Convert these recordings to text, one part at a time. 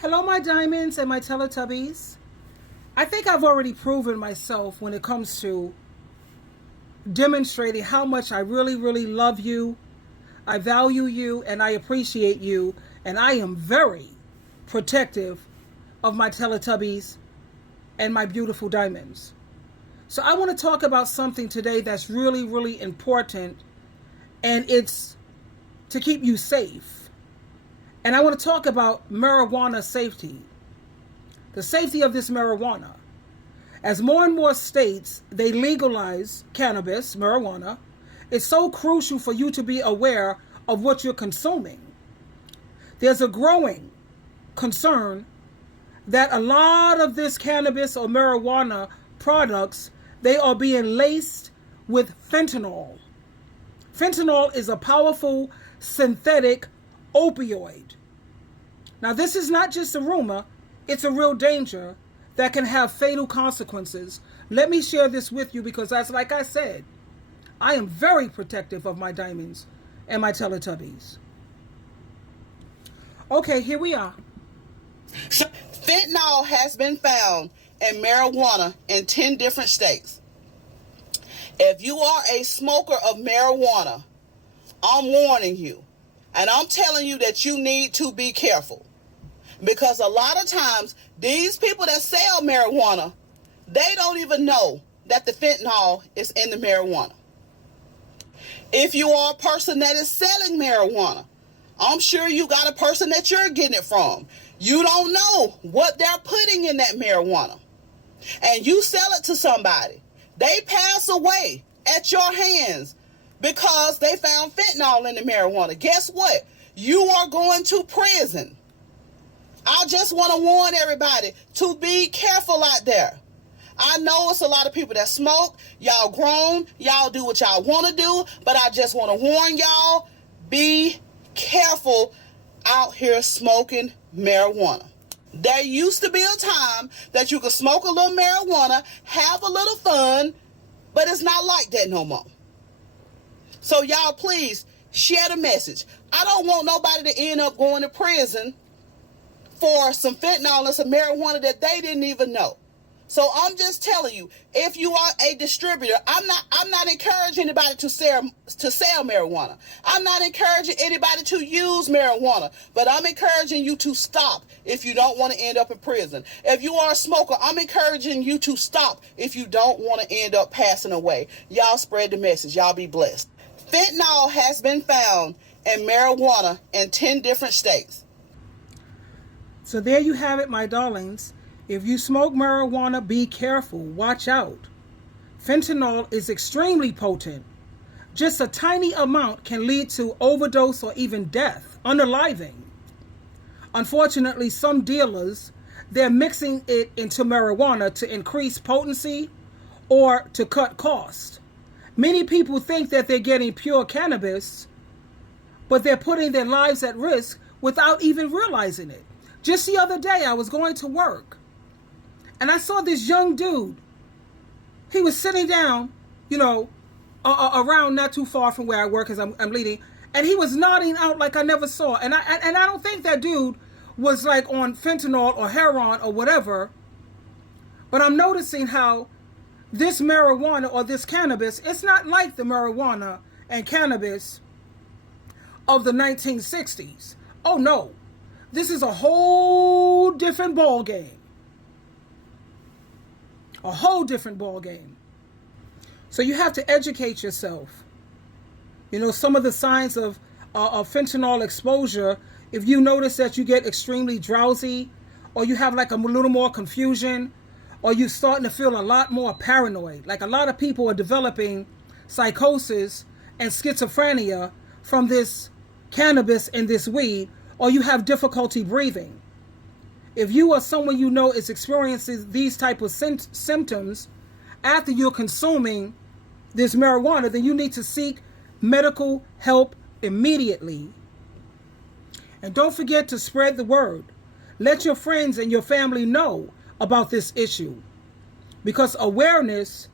Hello, my diamonds and my Teletubbies. I think I've already proven myself when it comes to demonstrating how much I really, really love you, I value you, and I appreciate you, and I am very protective of my Teletubbies and my beautiful diamonds. So I want to talk about something today that's really, really important, and it's to keep you safe. And I want to talk about marijuana safety, the safety of this marijuana. As more and more states, they legalize cannabis, marijuana, it's so crucial for you to be aware of what you're consuming. There's a growing concern that a lot of this cannabis or marijuana products, they are being laced with fentanyl. Fentanyl is a powerful synthetic opioid. Now, this is not just a rumor, it's a real danger that can have fatal consequences. Let me share this with you because, like I said, I am very protective of my diamonds and my Teletubbies. Okay, here we are. Fentanyl has been found in marijuana in 10 different states. If you are a smoker of marijuana, I'm warning you, and I'm telling you that you need to be careful. Because a lot of times, these people that sell marijuana, they don't even know that the fentanyl is in the marijuana. If you are a person that is selling marijuana, I'm sure you got a person that you're getting it from. You don't know what they're putting in that marijuana. And you sell it to somebody. They pass away at your hands because they found fentanyl in the marijuana. Guess what? You are going to prison. I just want to warn everybody to be careful out there. I know it's a lot of people that smoke. Y'all grown. Y'all do what y'all want to do. But I just want to warn y'all, be careful out here smoking marijuana. There used to be a time that you could smoke a little marijuana, have a little fun, but it's not like that no more. So y'all please share the message. I don't want nobody to end up going to prison for some fentanyl and some marijuana that they didn't even know. So I'm just telling you, if you are a distributor, I'm not encouraging anybody to sell marijuana. I'm not encouraging anybody to use marijuana, but I'm encouraging you to stop if you don't want to end up in prison. If you are a smoker, I'm encouraging you to stop if you don't want to end up passing away. Y'all spread the message. Y'all be blessed. Fentanyl has been found in marijuana in 10 different states. So there you have it, my darlings. If you smoke marijuana, be careful. Watch out. Fentanyl is extremely potent. Just a tiny amount can lead to overdose or even death, unaliving. Unfortunately, some dealers, they're mixing it into marijuana to increase potency or to cut cost. Many people think that they're getting pure cannabis, but they're putting their lives at risk without even realizing it. Just the other day, I was going to work, and I saw this young dude. He was sitting down, around not too far from where I work as I'm leading, and he was nodding out like I never saw. And I don't think that dude was like on fentanyl or heroin or whatever, but I'm noticing how this marijuana or this cannabis, it's not like the marijuana and cannabis of the 1960s. Oh no. This is a whole different ball game. A whole different ball game. So you have to educate yourself. Some of the signs of fentanyl exposure, if you notice that you get extremely drowsy, or you have like a little more confusion, or you're starting to feel a lot more paranoid. Like a lot of people are developing psychosis and schizophrenia from this cannabis and this weed, or you have difficulty breathing. If you are someone you know is experiencing these type of symptoms after you're consuming this marijuana, then you need to seek medical help immediately. And don't forget to spread the word. Let your friends and your family know about this issue, because awareness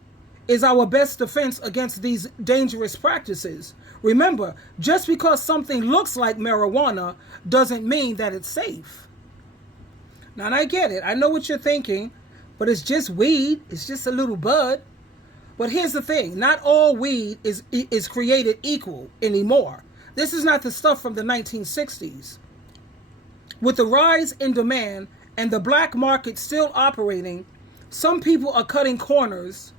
is our best defense against these dangerous practices. Remember, just because something looks like marijuana doesn't mean that it's safe. Now, and I get it. I know what you're thinking, but it's just weed. It's just a little bud. But here's the thing. Not all weed is created equal anymore. This is not the stuff from the 1960s. With the rise in demand and the black market still operating, some people are cutting corners,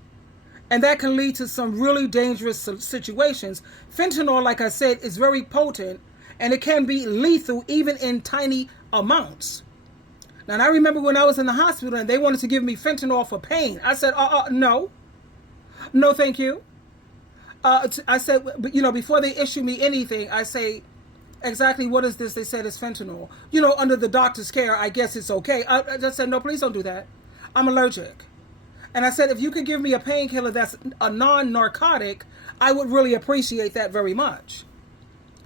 and that can lead to some really dangerous situations. Fentanyl, like I said, is very potent, and it can be lethal even in tiny amounts. Now, and I remember when I was in the hospital and they wanted to give me fentanyl for pain. I said, no, thank you. I said, but, before they issue me anything, I say, exactly what is this? They said it's fentanyl. Under the doctor's care, I guess it's okay. I just said, no, please don't do that. I'm allergic. And I said, if you could give me a painkiller that's a non-narcotic, I would really appreciate that very much.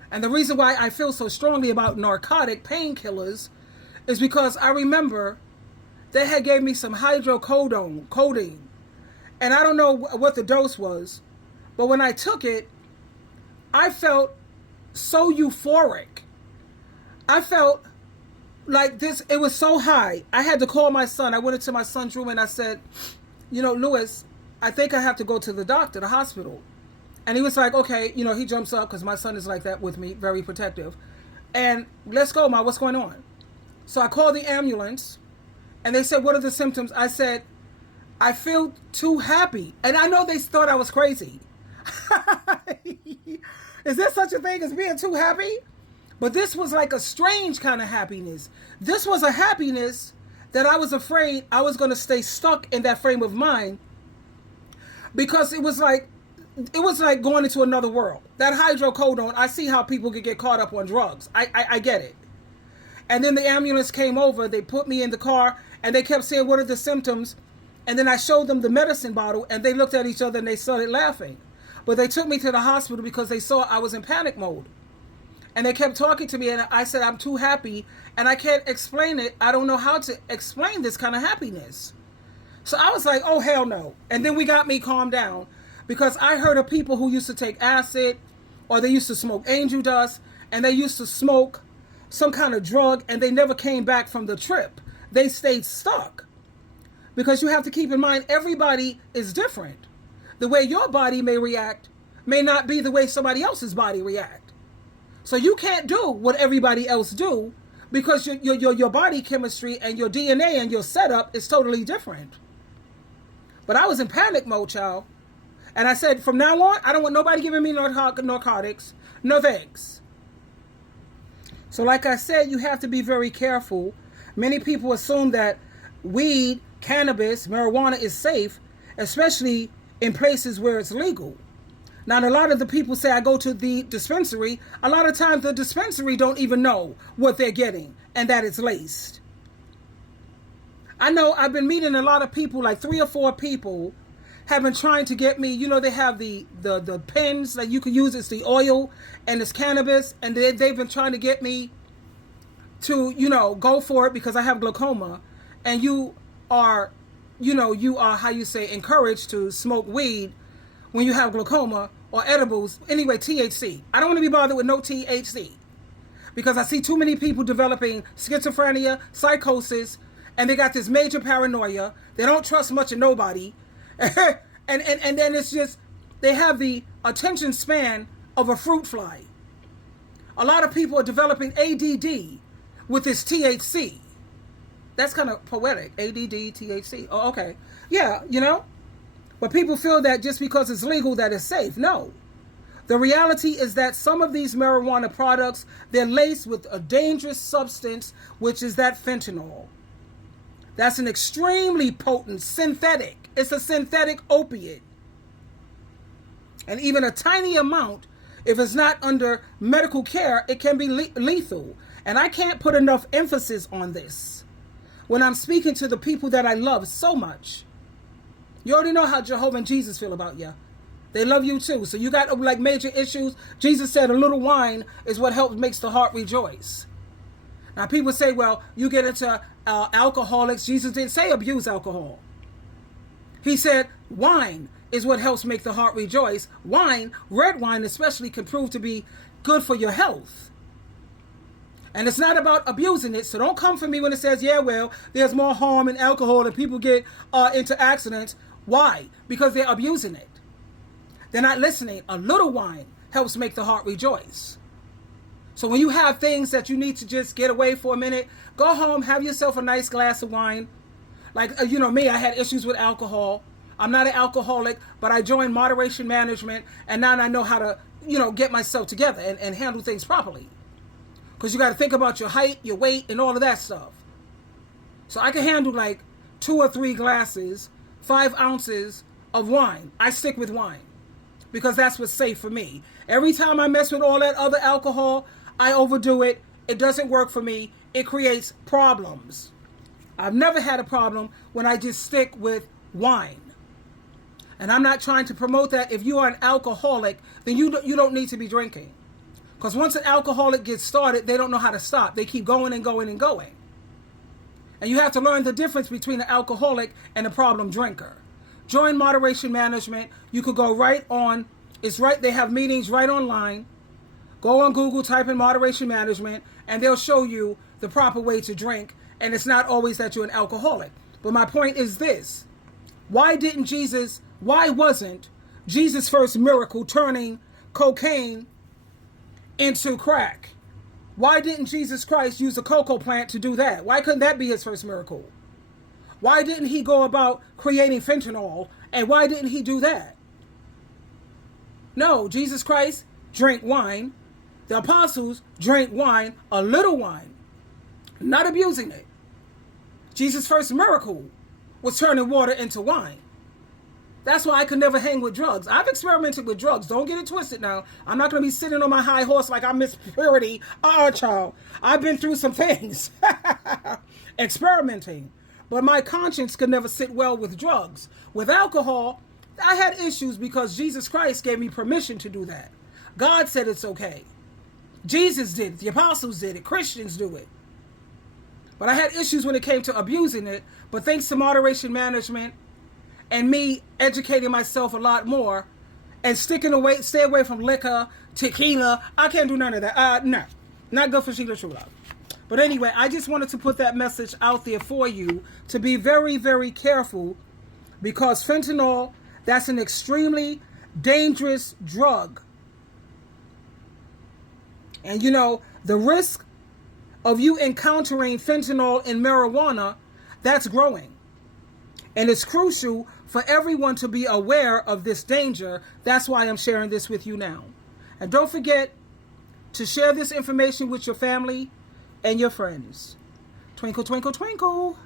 And the reason why I feel so strongly about narcotic painkillers is because I remember they had gave me some hydrocodone, and I don't know what the dose was, but when I took it, I felt so euphoric. I felt like this, it was so high. I had to call my son. I went into my son's room and I said, Louis, I think I have to go to the doctor, the hospital. And he was like, okay, he jumps up because my son is like that with me, very protective. And let's go, Ma, what's going on? So I called the ambulance and they said, what are the symptoms? I said, I feel too happy. And I know they thought I was crazy. Is there such a thing as being too happy? But this was like a strange kind of happiness. This was a happiness that I was afraid I was going to stay stuck in that frame of mind, because it was like going into another world. That hydrocodone, I see how people could get caught up on drugs. I get it. And then the ambulance came over, they put me in the car, and they kept saying, what are the symptoms? And then I showed them the medicine bottle, and they looked at each other and they started laughing. But they took me to the hospital because they saw I was in panic mode. And they kept talking to me, and I said, I'm too happy, and I can't explain it. I don't know how to explain this kind of happiness. So I was like, oh, hell no. And then we got me calmed down, because I heard of people who used to take acid, or they used to smoke angel dust, and they used to smoke some kind of drug, and they never came back from the trip. They stayed stuck. Because you have to keep in mind, everybody is different. The way your body may react may not be the way somebody else's body react. So you can't do what everybody else do, because your body chemistry and your DNA and your setup is totally different. But I was in panic mode, child. And I said, from now on, I don't want nobody giving me narcotics. No thanks. So like I said, you have to be very careful. Many people assume that weed, cannabis, marijuana is safe, especially in places where it's legal. Now, a lot of the people say I go to the dispensary. A lot of times the dispensary don't even know what they're getting, and that it's laced. I know I've been meeting a lot of people, like 3 or 4 people have been trying to get me. They have the pens that you can use. It's the oil and it's cannabis, and they've been trying to get me to, go for it because I have glaucoma, and you are, how you say, encouraged to smoke weed when you have glaucoma, or edibles. Anyway, THC. I don't want to be bothered with no THC, because I see too many people developing schizophrenia, psychosis, and they got this major paranoia. They don't trust much of nobody. and then it's just, they have the attention span of a fruit fly. A lot of people are developing ADD with this THC. That's kind of poetic. ADD, THC. Oh, okay. Yeah, But people feel that just because it's legal that it's safe. No. The reality is that some of these marijuana products, they're laced with a dangerous substance, which is that fentanyl. That's an extremely potent synthetic. It's a synthetic opiate. And even a tiny amount, if it's not under medical care, it can be lethal. And I can't put enough emphasis on this when I'm speaking to the people that I love so much. You already know how Jehovah and Jesus feel about you. They love you too. So you got like major issues. Jesus said a little wine is what helps makes the heart rejoice. Now people say, well, you get into alcoholics. Jesus didn't say abuse alcohol. He said wine is what helps make the heart rejoice. Wine, red wine especially, can prove to be good for your health. And it's not about abusing it. So don't come for me when it says, yeah, well, there's more harm in alcohol and people get into accidents. Why? Because they're abusing it. They're not listening. A little wine helps make the heart rejoice. So when you have things that you need to just get away for a minute, go home, have yourself a nice glass of wine. Like, me, I had issues with alcohol. I'm not an alcoholic, but I joined moderation management, and now I know how to, get myself together and handle things properly. Because you got to think about your height, your weight, and all of that stuff. So I can handle like 2 or 3 glasses, 5 ounces of wine. I stick with wine because that's what's safe for me. Every time I mess with all that other alcohol, I overdo it. It doesn't work for me. It creates problems. I've never had a problem when I just stick with wine. And I'm not trying to promote that. If you are an alcoholic, then you don't need to be drinking. Because once an alcoholic gets started, they don't know how to stop. They keep going and going and going. And you have to learn the difference between an alcoholic and a problem drinker. Join moderation management. You could go right on. It's right. They have meetings right online. Go on Google, type in moderation management, and they'll show you the proper way to drink. And it's not always that you're an alcoholic. But my point is this. Why wasn't Jesus' first miracle turning cocaine into crack? Why didn't Jesus Christ use a cocoa plant to do that? Why couldn't that be his first miracle? Why didn't he go about creating fentanyl? And why didn't he do that? No, Jesus Christ drank wine. The apostles drank wine, a little wine, not abusing it. Jesus' first miracle was turning water into wine. That's why I could never hang with drugs. I've experimented with drugs. Don't get it twisted now. I'm not going to be sitting on my high horse like I'm Miss Purity. Child. I've been through some things. Experimenting. But my conscience could never sit well with drugs. With alcohol, I had issues because Jesus Christ gave me permission to do that. God said it's okay. Jesus did it. The apostles did it. Christians do it. But I had issues when it came to abusing it. But thanks to moderation management and me educating myself a lot more and stay away from liquor, tequila. I can't do none of that. No, not good for SheilaTruelove. But anyway, I just wanted to put that message out there for you to be very, very careful, because fentanyl, that's an extremely dangerous drug. And the risk of you encountering fentanyl in marijuana, that's growing. And it's crucial for everyone to be aware of this danger. That's why I'm sharing this with you now. And don't forget to share this information with your family and your friends. Twinkle, twinkle, twinkle.